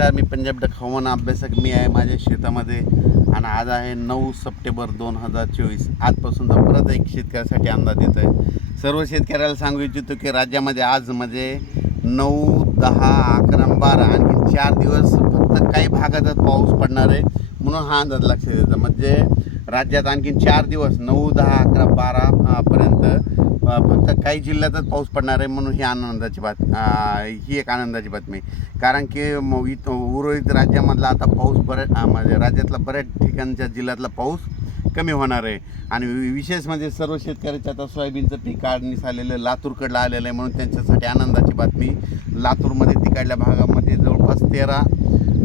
नमस्कार मी पंजाब डक हवामान अभ्यासक मी आहे माझ्या शेतामध्ये आणि आज आहे नऊ सप्टेंबर दोन हजार चोवीस. आजपासून तर परत एक शेतकऱ्यासाठी अंदाज येत आहे सर्व शेतकऱ्याला सांगू इच्छितो की राज्यामध्ये आज म्हणजे नऊ दहा अकरा बारा आणखी चार दिवस फक्त काही भागातच पाऊस पडणार आहे म्हणून हा अंदाज लक्षात येतो. म्हणजे राज्यात आणखीन चार दिवस नऊ दहा अकरा बारा पर्यंत फक्त काही जिल्ह्यातच पाऊस पडणार आहे म्हणून ही आनंदाची बात ही एक आनंदाची बातमी. कारण की म- इथं उर्वरित राज्यामधला आता पाऊस बऱ्याच म्हणजे राज्यातला बऱ्याच ठिकाणच्या जिल्ह्यातला पाऊस कमी होणार आहे. आणि विशेष म्हणजे सर्व शेतकऱ्याच्या आता सोयाबीनचं पीक काढणीस आलेलं लातूरकडलं आलेलं आहे म्हणून त्यांच्यासाठी आनंदाची बातमी. लातूरमध्ये तिकडल्या भागामध्ये जवळपास तेरा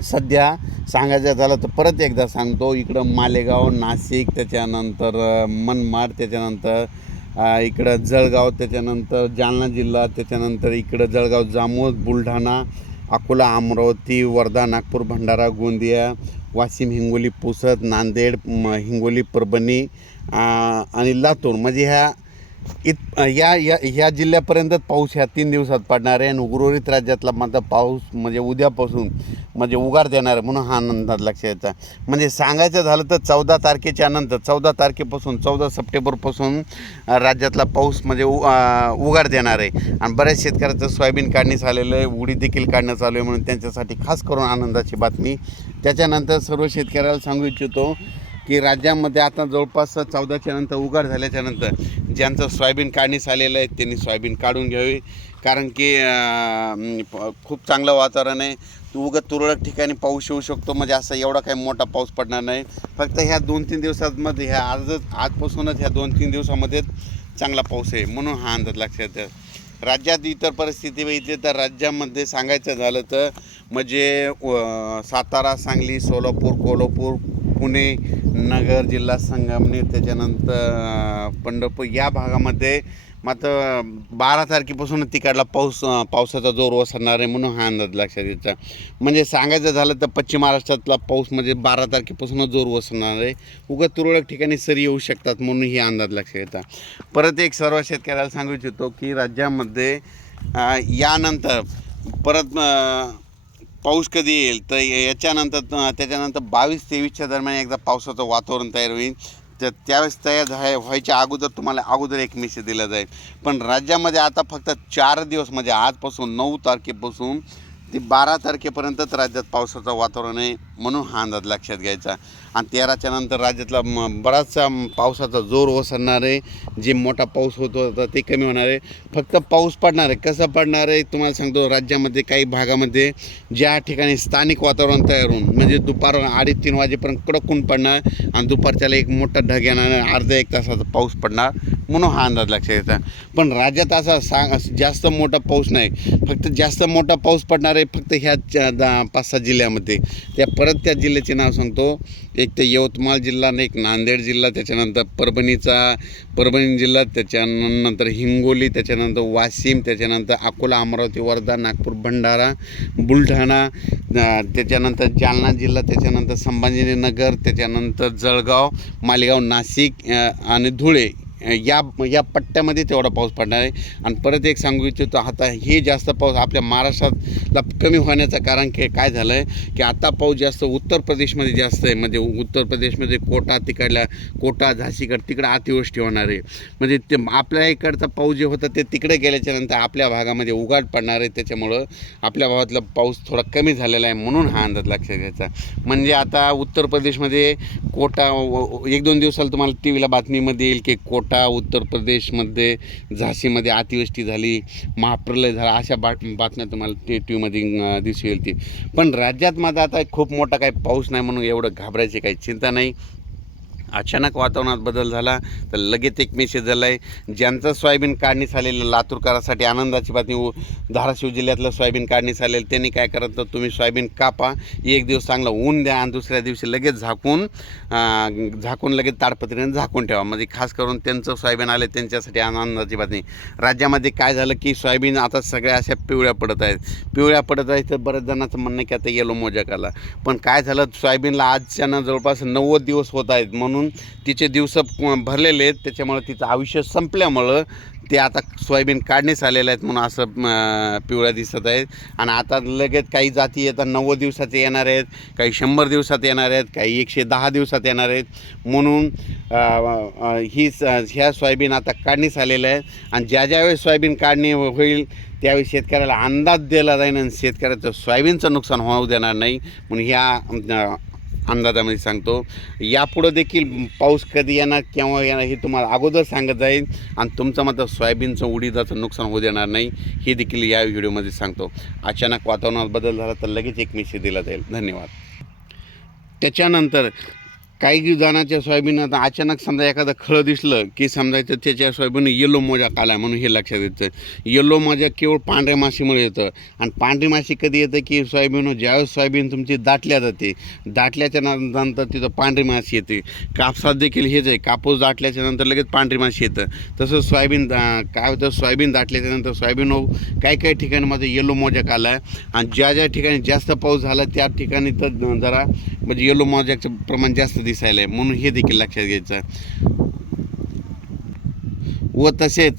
सध्या सांगायचं झालं तर परत एकदा सांगतो इकडं मालेगाव नाशिक त्याच्यानंतर मनमाड त्याच्यानंतर इकडं जळगाव त्याच्यानंतर जालना जिल्हा त्याच्यानंतर इकडं जळगाव जामोद बुलढाणा अकोला अमरावती वर्धा नागपूर भंडारा गोंदिया वाशिम हिंगोली पुसद नांदेड म, हिंगोली परभणी आणि लातूर. म्हणजे ह्या इत या या ह्या जिल्ह्यापर्यंतच पाऊस ह्या तीन दिवसात पडणार आहे आणि उर्वरित राज्यातला मात्र पाऊस म्हणजे उद्यापासून म्हणजे उगार देणार आहे म्हणून हा आनंदात लक्षात यायचा म्हणजे सांगायचं झालं तर चौदा तारखेच्या नंतर चौदा तारखेपासून चौदा सप्टेंबरपासून राज्यातला पाऊस म्हणजे उ उगार देणार आहे. आणि बऱ्याच शेतकऱ्याचं सोयाबीन काढणी आलेलं आहे उडी देखील काढणं चालू आहे म्हणून त्यांच्यासाठी खास करून आनंदाची बातमी. त्याच्यानंतर सर्व शेतकऱ्याला सांगू इच्छितो की राज्यामध्ये आता जवळपास चौदाच्या नंतर उघड झाल्याच्यानंतर ज्यांचं सोयाबीन काढणीस आलेलं आहे त्यांनी सोयाबीन काढून घ्यावी. कारण की खूप चांगलं वातावरण आहे. उगत तुरळक ठिकाणी पाऊस येऊ शकतो म्हणजे असं एवढा काही मोठा पाऊस पडणार नाही. फक्त ह्या दोन तीन दिवसांमध्ये ह्या आजच आजपासूनच ह्या दोन तीन दिवसामध्ये चांगला पाऊस आहे म्हणून हा अंदाज लक्षात येतो राज्यात इतर परिस्थिती बघितली तर राज्यामध्ये सांगायचं झालं तर म्हणजे सातारा सांगली सोलापूर कोल्हापूर पुणे नगर जिल्हा संगमनेर त्याच्यानंतर पंढरपूर या भागामध्ये मात्र बारा तारखेपासून तिकडला पाऊस पावसाचा जोर ओसरणार आहे म्हणून हा अंदाज लक्षात यायचा म्हणजे सांगायचं झालं तर पश्चिम महाराष्ट्रातला पाऊस म्हणजे बारा तारखेपासूनच जोर ओसरणार आहे. उगा तुरळक ठिकाणी सरी येऊ शकतात म्हणून ही अंदाज लक्षात येतात परत एक सर्व शेतकऱ्याला सांगू इच्छितो की राज्यामध्ये यानंतर परत पाऊस कधी येईल? तर याच्यानंतर त्याच्यानंतर बावीस तेवीसच्या दरम्यान एकदा पावसाचं वातावरण तयार होईल. तर त्यावेळेस तयार झाय व्हायच्या अगोदर तुम्हाला अगोदर एक मेसेज दिला जाईल. पण राज्यामध्ये आता फक्त चार दिवस म्हणजे आजपासून नऊ तारखेपासून ते बारा तारखेपर्यंतच राज्यात पावसाचं वातावरण आहे. म्हणून हा अंदाज लक्षात घ्यायचा. आणि तेराच्या नंतर राज्यातला म बराचसा पावसाचा जोर ओसरणार आहे जे मोठा पाऊस होत होता ते कमी होणार. आहे फक्त पाऊस पडणार. आहे कसं पडणार? आहे तुम्हाला सांगतो राज्यामध्ये काही भागामध्ये ज्या ठिकाणी स्थानिक वातावरण तयार होऊन म्हणजे दुपार अडीच तीन वाजेपर्यंत कडकून पडणार आणि दुपारच्याला एक मोठा ढग येणार अर्धा एक तासाचा पाऊस पडणार म्हणून हा अंदाज लक्षात घ्यायचा पण राज्यात असा सांग जास्त मोठा पाऊस नाही. फक्त जास्त मोठा पाऊस पडणार आहे फक्त ह्या पाच सहा जिल्ह्यामध्ये. त्या परत त्या जिल्ह्याचे नाव सांगतो. एक तर यवतमाळ जिल्हा आणि एक नांदेड जिल्हा त्याच्यानंतर परभणीचा परभणी जिल्हा त्याच्यानंतर हिंगोली त्याच्यानंतर वाशिम त्याच्यानंतर अकोला अमरावती वर्धा नागपूर भंडारा बुलढाणा त्याच्यानंतर जालना जिल्हा त्याच्यानंतर संभाजीनगर त्याच्यानंतर जळगाव मालेगाव नाशिक आणि धुळे. या या पट्ट्यामध्ये तेवढा पाऊस पडणार आहे. आणि परत एक सांगू इच्छितो आता हे जास्त पाऊस आपल्या महाराष्ट्रातला कमी होण्याचं कारण की काय झालं आहे की आता पाऊस जास्त उत्तर प्रदेशमध्ये जास्त आहे. म्हणजे उत्तर प्रदेशमध्ये कोटा तिकडल्या कोटा झाशीकड तिकडं अतिवृष्टी होणार आहे. म्हणजे ते आपल्या इकडचा पाऊस जे होता ते तिकडे गेल्याच्यानंतर आपल्या भागामध्ये उघाड पडणार आहे. त्याच्यामुळं आपल्या भागातला पाऊस थोडा कमी झालेला आहे म्हणून हा अंदाज लक्षात घ्यायचा. म्हणजे आता उत्तर प्रदेशमध्ये कोटा व- एक दोन दिवसाला तुम्हाला टी व्हीला बातमीमध्ये येईल की कोटा उत्तर प्रदेशमध्ये झाशीमध्ये अतिवृष्टी झाली महाप्रलय झाला अशा बात बातम्या तुम्हाला टी टी व्हीमध्ये दिसू येईल ती पण राज्यात माझा आता खूप मोठा काही पाऊस नाही म्हणून एवढं घाबरायची काही चिंता नाही. अचानक वातावरणात बदल झाला तर लगेच एक मेसेज झाला आहे ज्यांचं सोयाबीन काढणी आलेलं लातूरकरासाठी आनंदाची बातमी. धाराशिव जिल्ह्यातलं सोयाबीन काढणीस आलेलं त्यांनी काय करत तर तुम्ही सोयाबीन कापा एक दिवस चांगला ऊन द्या आणि दुसऱ्या दिवशी लगेच झाकून झाकून लगेच ताडपत्रीने झाकून ठेवा. म्हणजे खास करून त्यांचं सोयाबीन आले त्यांच्यासाठी आनंदाची बातमी. राज्यामध्ये काय झालं की सोयाबीन आता सगळ्या अशा पिवळ्या पडत आहेत. पिवळ्या पडत आहेत तर बऱ्याच जणांचं म्हणणं की आता येलो मोजाक आला पण काय झालं सोयाबीनला आजच्यानं जवळपास नव्वद दिवस होत आहेत म्हणून म्हणून तिचे दिवस भरलेले आहेत. त्याच्यामुळं तिचं आयुष्य संपल्यामुळं ते आता सोयाबीन काढण्यास आलेले आहेत म्हणून असं पिवळ्या दिसत आहेत आणि आता लगेच काही जाती येतात नव्वद दिवसाचे येणार आहेत काही शंभर दिवसात येणार आहेत काही एकशे दहा दिवसात येणार आहेत. म्हणून ही स- ह्या सोयाबीन आता काढणीस आलेल्या आहेत. आणि ज्या ज्यावेळेस सोयाबीन काढणी हो-, होईल त्यावेळी शेतकऱ्याला अंदाज दिला जाईल आणि शेतकऱ्याचं सोयाबीनचं नुकसान होऊ देणार नाही. म्हणून ह्या अंदाजामध्ये सांगतो. यापुढं देखील पाऊस कधी येणार केव्हा येणार हे तुम्हाला अगोदर सांगत जाईल आणि तुमचं मात्र सोयाबीनचं उडीदाचं नुकसान होऊ देणार नाही हे देखील या व्हिडिओमध्ये सांगतो. अचानक वातावरणात बदल झाला तर लगेच एक मेसेज दिला जाईल धन्यवाद. त्याच्यानंतर काही जणांच्या सोयाबीन आता अचानक समजा एखादं खळं दिसलं की समजायचं त्याच्या सोयाबीन येलो मोजाक आला म्हणून हे लक्षात येतं. येलो मोजाक केवळ पांढऱ्या माशीमुळे येतं. आणि पांढरी माशी कधी येतं की सोयाबीन ज्यावेळेस सोयाबीन तुमची दाटल्या जाते दाटल्याच्या नंतर तिथं पांढरी माशी येते. कापसात देखील हेच आहे कापूस दाटल्याच्या नंतर लगेच पांढरी माशी येतं. तसंच सोयाबीन काय होतं सोयाबीन दाटल्याच्या नंतर सोयाबीन काही काही ठिकाणी माझं येलो मोजाक आला आहे. आणि ज्या ज्या ठिकाणी जास्त पाऊस झाला त्या ठिकाणी तर जरा म्हणजे येलो मॉजॅकचं प्रमाण जास्त दिसायला आहे म्हणून हे देखील लक्षात घ्यायचं. व तसेच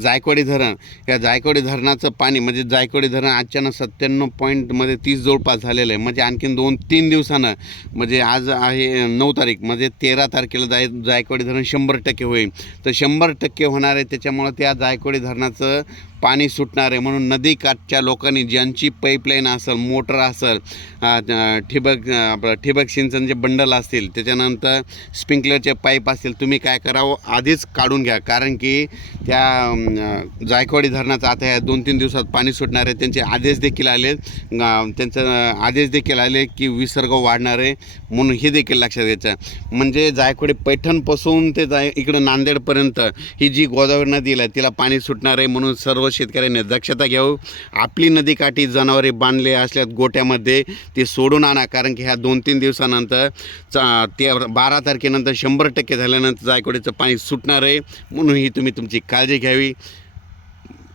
जायकवाडी धरण. या जायकवाडी धरणाचं पाणी म्हणजे जायकवाडी धरण अचानक सत्त्याण्णव पॉईंटमध्ये तीस जवळपास झालेलं आहे. म्हणजे आणखीन दोन तीन दिवसानं म्हणजे आज आहे नऊ तारीख म्हणजे तेरा तारखेला जाय जायकवाडी धरण शंभर टक्के होईल. तर शंभर टक्के होणार आहे त्याच्यामुळं त्या जायकवाडी धरणाचं पाणी सुटणार आहे म्हणून नदीकाठच्या लोकांनी ज्यांची पाईपलाईन असेल मोटर असेल ठिबक ठिबक सिंचनचे बंडल असतील त्याच्यानंतर स्प्रिंकलरचे पाईप असतील तुम्ही काय करावं? आधीच काढून घ्या. कारण की त्या जायकवाडी धरणाचं आता ह्या दोन तीन दिवसात पाणी सुटणार आहे. त्यांचे आदेश देखील आले त्यांचं आदेश देखील आले की विसर्ग वाढणार आहे म्हणून हे देखील लक्षात घ्यायचं. म्हणजे जायकवाडी पैठणपासून ते जाय इकडं नांदेडपर्यंत ही जी गोदावरी नदीला आहे तिला पाणी सुटणार आहे म्हणून सर्व शेतकऱ्यांनी दक्षता घ्यावं आपली नदीकाठी जनावरे बांधले असल्यात गोट्यामध्ये ते सोडून आणा. कारण की ह्या दोन तीन दिवसानंतर चा ते बारा तारखेनंतर शंभर टक्के झाल्यानंतर जायकवाडीचं पाणी सुटणार आहे. म्हणूनही तुम्ही तुमची काळजी घ्यावी.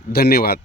धन्यवाद.